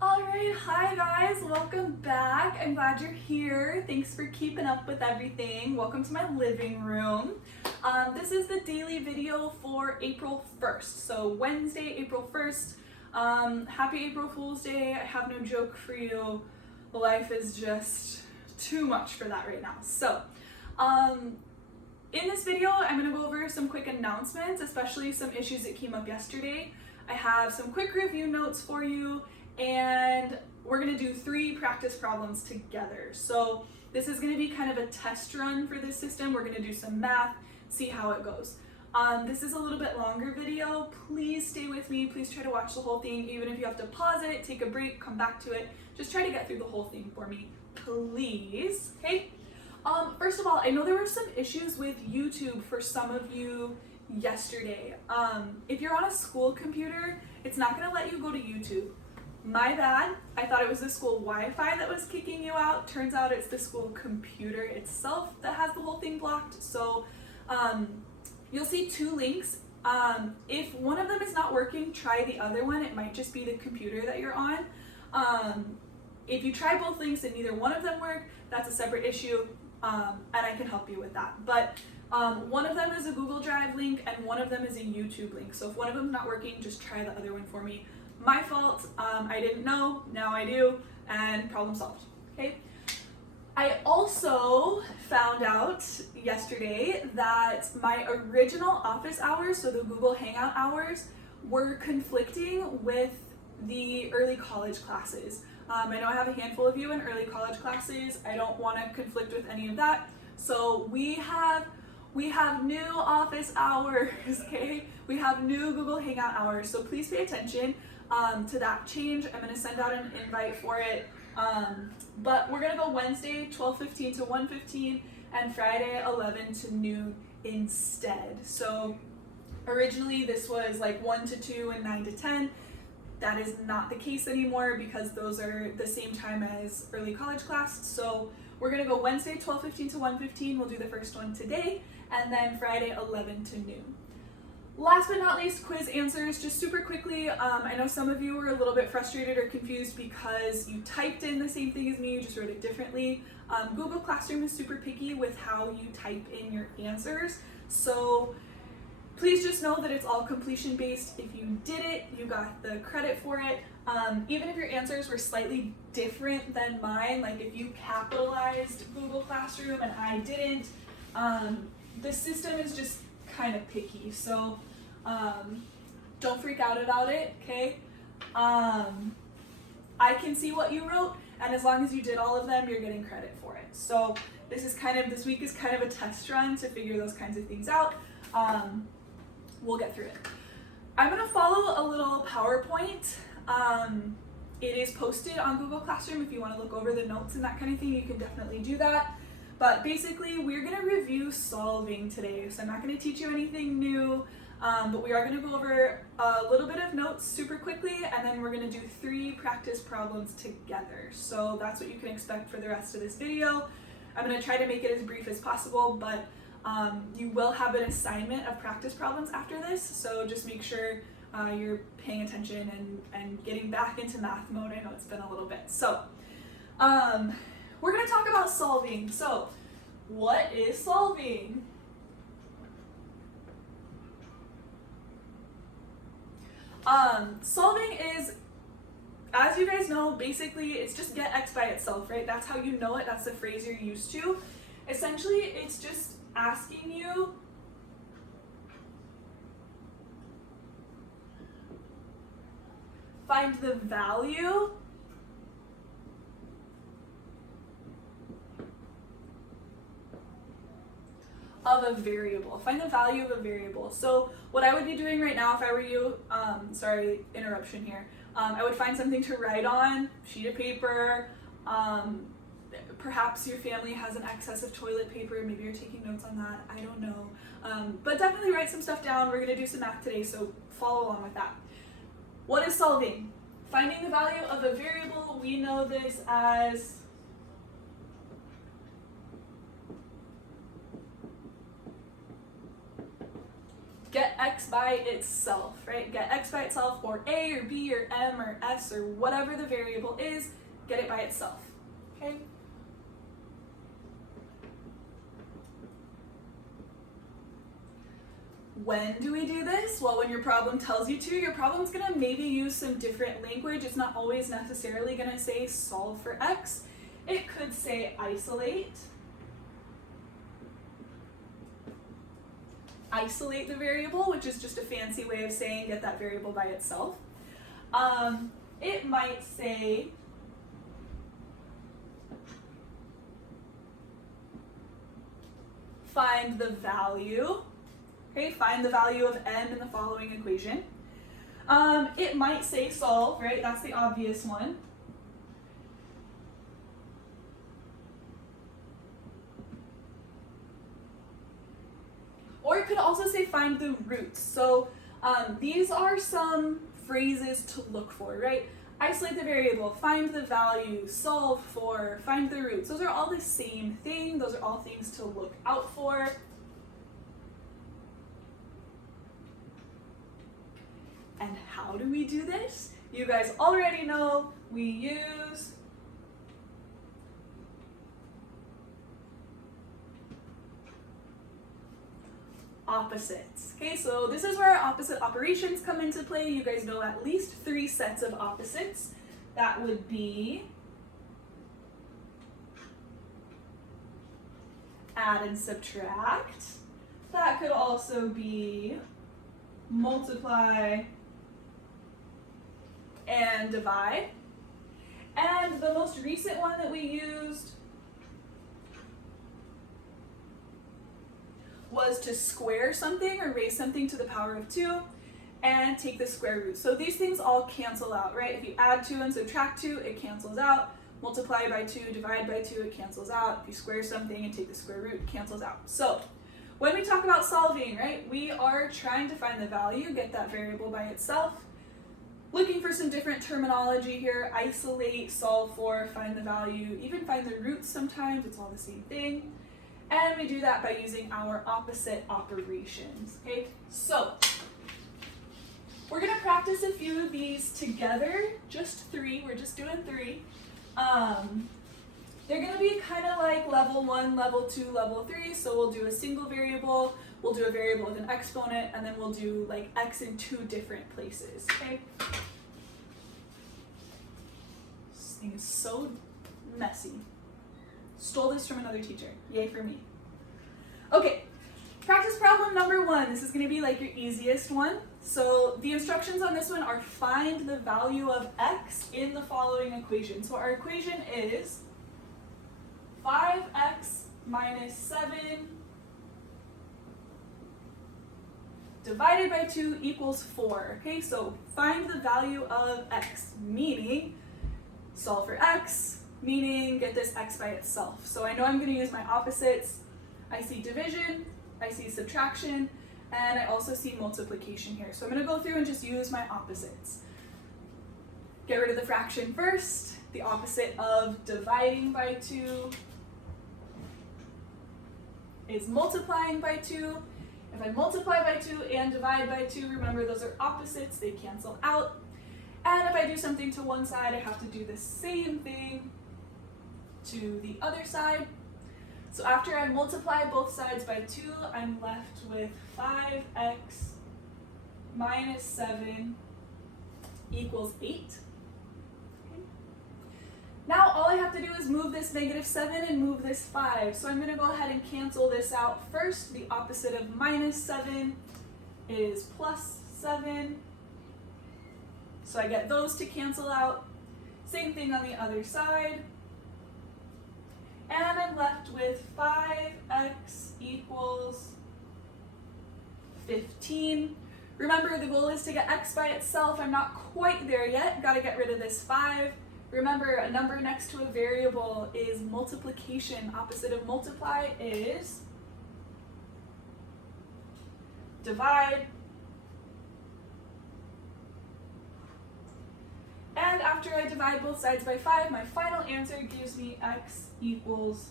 Alright, hi guys, welcome back. I'm glad you're here. Thanks for keeping up with everything. Welcome to my living room. This is the daily video for April 1st, so Wednesday, April 1st. Happy April Fool's Day. I have no joke for you. Life is just too much for that right now. So, in this video, I'm going to go over some quick announcements, especially some issues that came up yesterday. I have some quick review notes for you, and we're going to do 3 practice problems together. So this is going to be kind of a test run for this system. We're going to do some math, see how it goes. This is a little bit longer video. Please stay with me. Please try to watch the whole thing, even if you have to pause it, take a break, come back to it. Just try to get through the whole thing for me, please. Okay? First of all, I know there were some issues with YouTube for some of you yesterday. If you're on a school computer, it's not going to let you go to YouTube. My bad. I thought it was the school Wi-Fi that was kicking you out. Turns out it's the school computer itself that has the whole thing blocked. So you'll see 2 links. If one of them is not working, try the other one. It might just be the computer that you're on. If you try both links and neither one of them work, that's a separate issue, and I can help you with that. But one of them is a Google Drive link and one of them is a YouTube link. So if one of them is not working, just try the other one for me. My fault. I didn't know, now I do, and problem solved. Okay. I also found out yesterday that my original office hours, so the Google Hangout hours, were conflicting with the early college classes. I know I have a handful of you in early college classes. I don't want to conflict with any of that. So we have new office hours, okay? We have new Google Hangout hours, so please pay attention to that change. I'm going to send out an invite for it, but we're going to go Wednesday 12:15 to 1:15 and Friday 11 to noon instead. So originally this was like 1 to 2 and 9 to 10. That is not the case anymore because those are the same time as early college class. So we're going to go Wednesday 12:15 to 1:15. We'll do the first one today, and then Friday 11 to noon. Last but not least, quiz answers, just super quickly. I know some of you were a little bit frustrated or confused because you typed in the same thing as me, you just wrote it differently. Google Classroom is super picky with how you type in your answers. So please just know that it's all completion based. If you did it, you got the credit for it. Even if your answers were slightly different than mine, like if you capitalized Google Classroom and I didn't, the system is just kind of picky. So don't freak out about it, okay? I can see what you wrote, and as long as you did all of them, you're getting credit for it. So this week is kind of a test run to figure those kinds of things out. We'll get through it. I'm going to follow a little PowerPoint. It is posted on Google Classroom. If you want to look over the notes and that kind of thing, you can definitely do that. But basically, we're going to review solving today. So I'm not going to teach you anything new, but we are going to go over a little bit of notes super quickly, and then we're going to do 3 practice problems together. So that's what you can expect for the rest of this video. I'm going to try to make it as brief as possible, but you will have an assignment of practice problems after this, so just make sure you're paying attention and getting back into math mode. I know it's been a little bit. So we're going to talk about solving. So what is solving? Solving is, as you guys know, basically it's just get x by itself, right? That's how you know it. That's the phrase you're used to. Essentially, it's just asking you find the value of a variable. Find the value of a variable. So what I would be doing right now if I were you, sorry, interruption here, I would find something to write on, sheet of paper, perhaps your family has an excess of toilet paper, maybe you're taking notes on that, I don't know. But definitely write some stuff down. We're going to do some math today, so follow along with that. What is solving? Finding the value of a variable. We know this as get x by itself, right? Get x by itself, or a or b or m or s or whatever the variable is, get it by itself, okay? When do we do this? Well, when your problem tells you to. Your problem's gonna maybe use some different language. It's not always necessarily gonna say solve for x. It could say isolate. Isolate the variable, which is just a fancy way of saying get that variable by itself. It might say find the value. Okay, find the value of n in the following equation. It might say solve, right? That's the obvious one. Or it could also say find the roots. So these are some phrases to look for, right? Isolate the variable, find the value, solve for, find the roots. Those are all the same thing. Those are all things to look out for. And how do we do this? You guys already know we use opposites. Okay, so this is where our opposite operations come into play. You guys know at least 3 sets of opposites. That would be add and subtract. That could also be multiply and divide. And the most recent one that we used was to square something or raise something to the power of 2 and take the square root. So these things all cancel out, right? If you add 2 and subtract 2, it cancels out. Multiply by 2, divide by 2, it cancels out. If you square something and take the square root, it cancels out. So when we talk about solving, right, we are trying to find the value, get that variable by itself. Looking for some different terminology here: isolate, solve for, find the value, even find the roots sometimes, it's all the same thing. And we do that by using our opposite operations, okay? So we're gonna practice a few of these together, just 3, we're just doing 3. They're gonna be kind of like level 1, level 2, level 3, so we'll do a single variable, we'll do a variable with an exponent, and then we'll do like x in 2 different places, okay? This thing is so messy. Stole this from another teacher. Yay for me. Okay, practice problem number 1. This is going to be like your easiest one. So the instructions on this one are find the value of x in the following equation. So our equation is 5x minus 7 divided by 2 equals 4. Okay, so find the value of x, meaning solve for x, meaning get this x by itself. So I know I'm going to use my opposites. I see division, I see subtraction, and I also see multiplication here. So I'm going to go through and just use my opposites. Get rid of the fraction first. The opposite of dividing by 2 is multiplying by 2. If I multiply by 2 and divide by 2, remember those are opposites, they cancel out. And if I do something to one side, I have to do the same thing to the other side. So after I multiply both sides by 2, I'm left with 5x minus 7 equals 8. Okay. Now all I have to do is move this negative 7 and move this 5. So I'm going to go ahead and cancel this out first. The opposite of minus 7 is plus 7. So I get those to cancel out. Same thing on the other side. And I'm left with 5x equals 15. Remember, the goal is to get x by itself. I'm not quite there yet. Got to get rid of this 5. Remember, a number next to a variable is multiplication. Opposite of multiply is divide. And after I divide both sides by 5, my final answer gives me x equals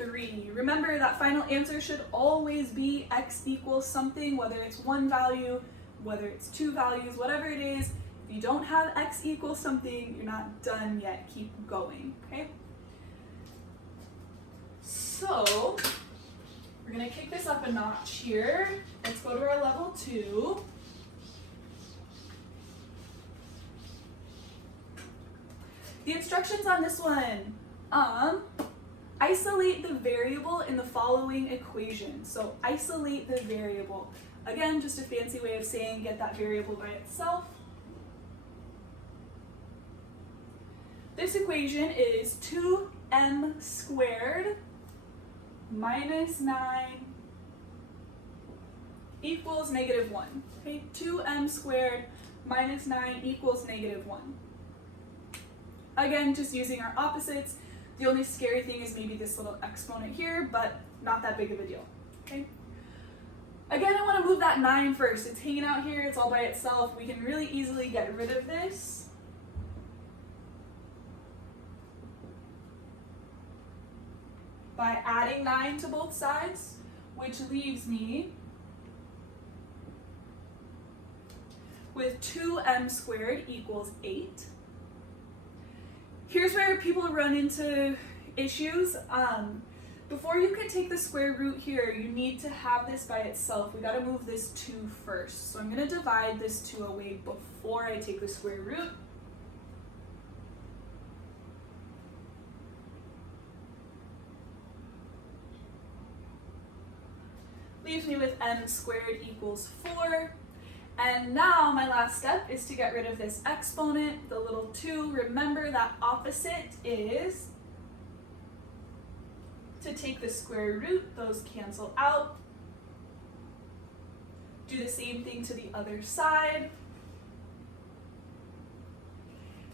3. Remember that final answer should always be x equals something, whether it's one value, whether it's two values, whatever it is. If you don't have x equals something, you're not done yet. Keep going, okay? So we're gonna kick this up a notch here. Let's go to our level 2. The instructions on this one, isolate the variable in the following equation. So isolate the variable. Again, just a fancy way of saying get that variable by itself. This equation is 2m squared minus 9 equals negative 1. Okay, 2m squared minus 9 equals negative 1. Again, just using our opposites. The only scary thing is maybe this little exponent here, but not that big of a deal. Okay. Again, I want to move that 9 first. It's hanging out here, it's all by itself. We can really easily get rid of this. By adding 9 to both sides, which leaves me with 2m squared equals 8. Here's where people run into issues. Before you can take the square root here, you need to have this by itself. We gotta move this 2 first. So I'm gonna divide this 2 away before I take the square root. Leaves me with m squared equals 4. And now my last step is to get rid of this exponent, the little 2. Remember that opposite is to take the square root. Those cancel out. Do the same thing to the other side.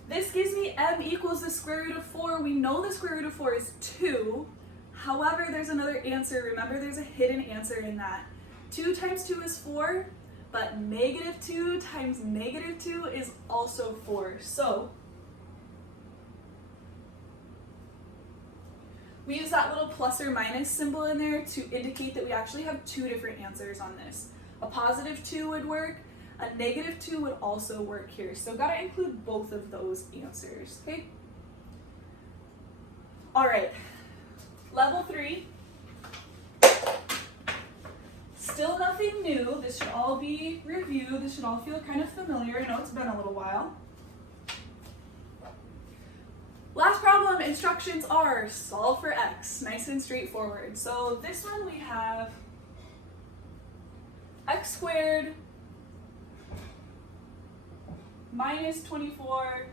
This gives me m equals the square root of 4. We know the square root of 4 is 2. However, there's another answer. Remember, there's a hidden answer in that. 2 times 2 is 4. But negative 2 times negative 2 is also 4. So we use that little plus or minus symbol in there to indicate that we actually have 2 different answers on this. A positive 2 would work, a negative 2 would also work here. So gotta include both of those answers, okay? All right, level 3. Still nothing new. This should all be reviewed. This should all feel kind of familiar. I know it's been a little while. Last problem, instructions are solve for x. Nice and straightforward. So this one we have x squared minus 24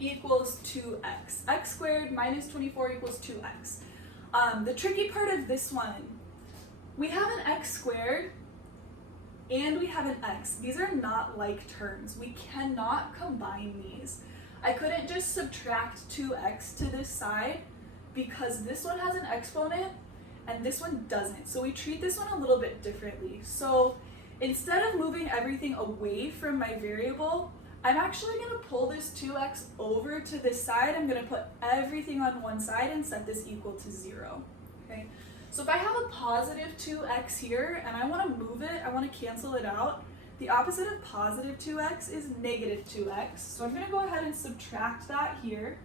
equals 2x. X squared minus 24 equals 2x. The tricky part of this one, we have an x squared and we have an x. These are not like terms. We cannot combine these. I couldn't just subtract 2x to this side because this one has an exponent and this one doesn't. So we treat this one a little bit differently. So instead of moving everything away from my variable, I'm actually going to pull this 2x over to this side. I'm going to put everything on one side and set this equal to 0. Okay? So if I have a positive 2x here and I want to move it, I want to cancel it out, the opposite of positive 2x is negative 2x. So I'm going to go ahead and subtract that here.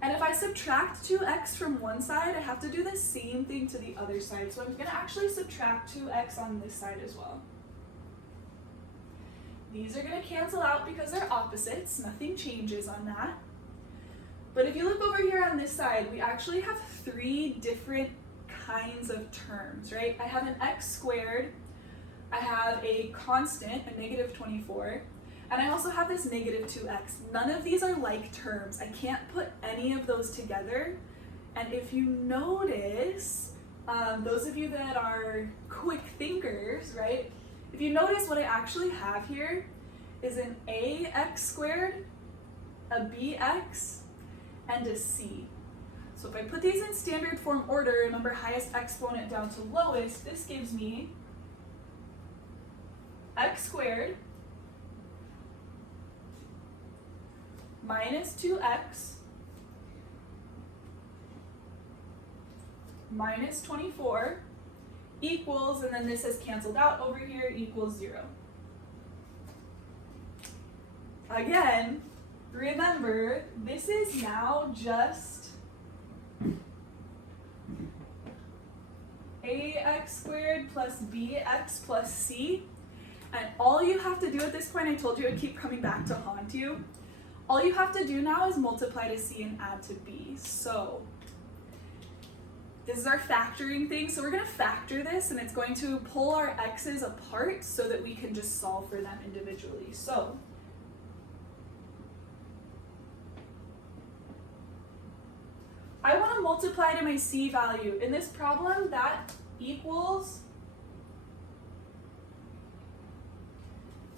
And if I subtract 2x from one side, I have to do the same thing to the other side. So I'm going to actually subtract 2x on this side as well. These are going to cancel out because they're opposites. Nothing changes on that. But if you look over here on this side, we actually have 3 different kinds of terms, right? I have an x squared, I have a constant, a negative 24, and I also have this negative 2x. None of these are like terms. I can't put any of those together. And if you notice, those of you that are quick thinkers, right? If you notice, what I actually have here is an ax squared, a bx, and a c. So if I put these in standard form order, remember highest exponent down to lowest, this gives me x squared minus 2x minus 24 equals, and then this is canceled out over here, equals 0. Again, remember, this is now just ax squared plus bx plus c. And all you have to do at this point, I told you it would keep coming back to haunt you. All you have to do now is multiply to c and add to b. So this is our factoring thing. So we're going to factor this, and it's going to pull our x's apart so that we can just solve for them individually. So I want to multiply to my c value. In this problem, that equals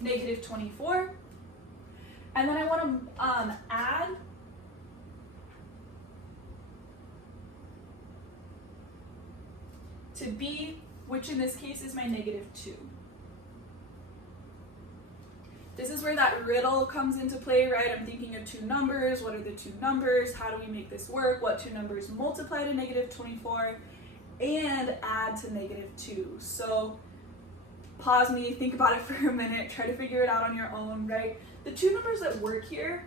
negative 24. And then I want to add to b, which in this case is my negative 2. This is where that riddle comes into play, right? I'm thinking of two numbers. What are the two numbers? How do we make this work? What two numbers multiply to negative 24 and add to negative 2? So pause me, think about it for a minute, try to figure it out on your own, right? The two numbers that work here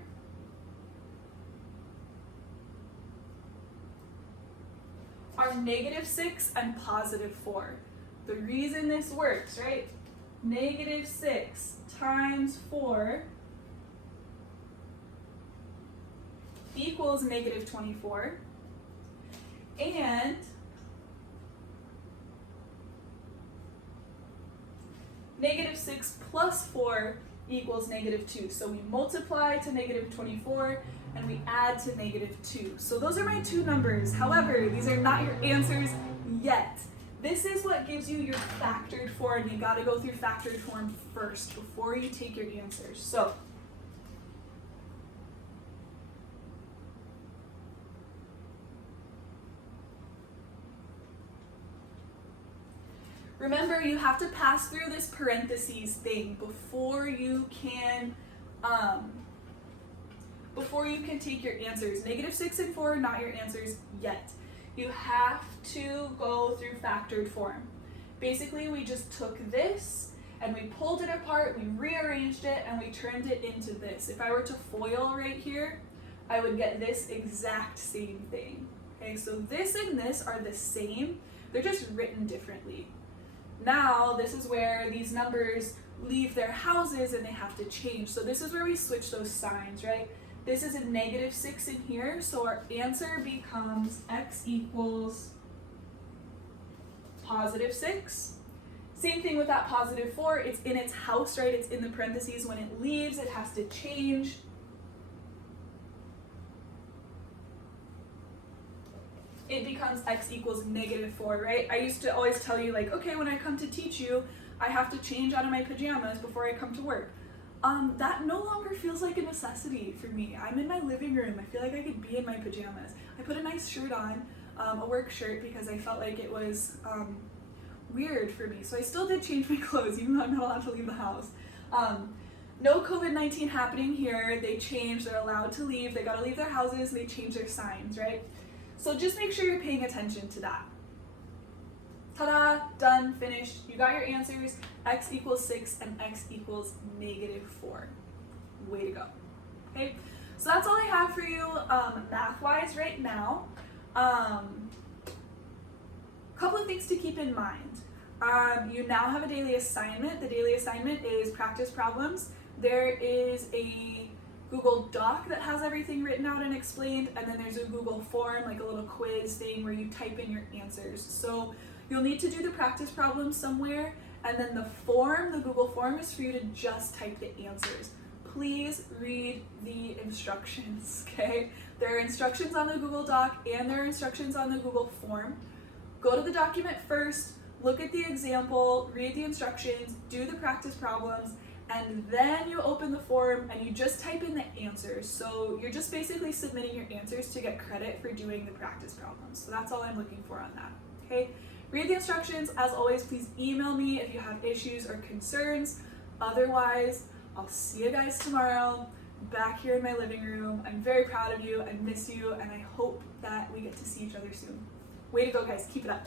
are negative 6 and positive 4. The reason this works, right? Negative 6 times 4 equals negative 24, and negative 6 plus 4 equals negative 2. So we multiply to negative 24 and we add to negative 2. So those are my two numbers. However, these are not your answers yet. This is what gives you your factored form. You gotta go through factored form first before you take your answers. So remember, you have to pass through this parentheses thing before you can take your answers. Negative 6 and 4 are not your answers yet. You have to go through factored form. Basically, we just took this and we pulled it apart, we rearranged it, and we turned it into this. If I were to FOIL right here, I would get this exact same thing. Okay, so this and this are the same, they're just written differently. Now, this is where these numbers leave their houses and they have to change. So this is where we switch those signs, right? This is a negative 6 in here, so our answer becomes x equals positive 6. Same thing with that positive 4, it's in its house, right? It's in the parentheses. When it leaves, it has to change. It becomes x equals negative 4, right? I used to always tell you, like, okay, when I come to teach you, I have to change out of my pajamas before I come to work. That no longer feels like a necessity for me. I'm in my living room. I feel like I could be in my pajamas. I put a nice shirt on, a work shirt, because I felt like it was weird for me. So I still did change my clothes, even though I'm not allowed to leave the house. No COVID-19 happening here. They changed, they're allowed to leave, they gotta leave their houses, they change their signs, right? So just make sure you're paying attention to that. Ta-da, done, finished. You got your answers. X equals 6 and x equals negative 4. Way to go. Okay, so that's all I have for you math-wise right now. Couple of things to keep in mind. You now have a daily assignment. The daily assignment is practice problems. There is a Google Doc that has everything written out and explained, and then there's a Google form, like a little quiz thing where you type in your answers. So you'll need to do the practice problem somewhere, and then the form, the Google form, is for you to just type the answers. Please read the instructions, okay? There are instructions on the Google Doc and there are instructions on the Google form. Go to the document first, look at the example, read the instructions, do the practice problems, and then you open the form and you just type in the answers. So you're just basically submitting your answers to get credit for doing the practice problems. So that's all I'm looking for on that, okay? Read the instructions. As always, please email me if you have issues or concerns. Otherwise, I'll see you guys tomorrow back here in my living room. I'm very proud of you. I miss you, and I hope that we get to see each other soon. Way to go, guys. Keep it up.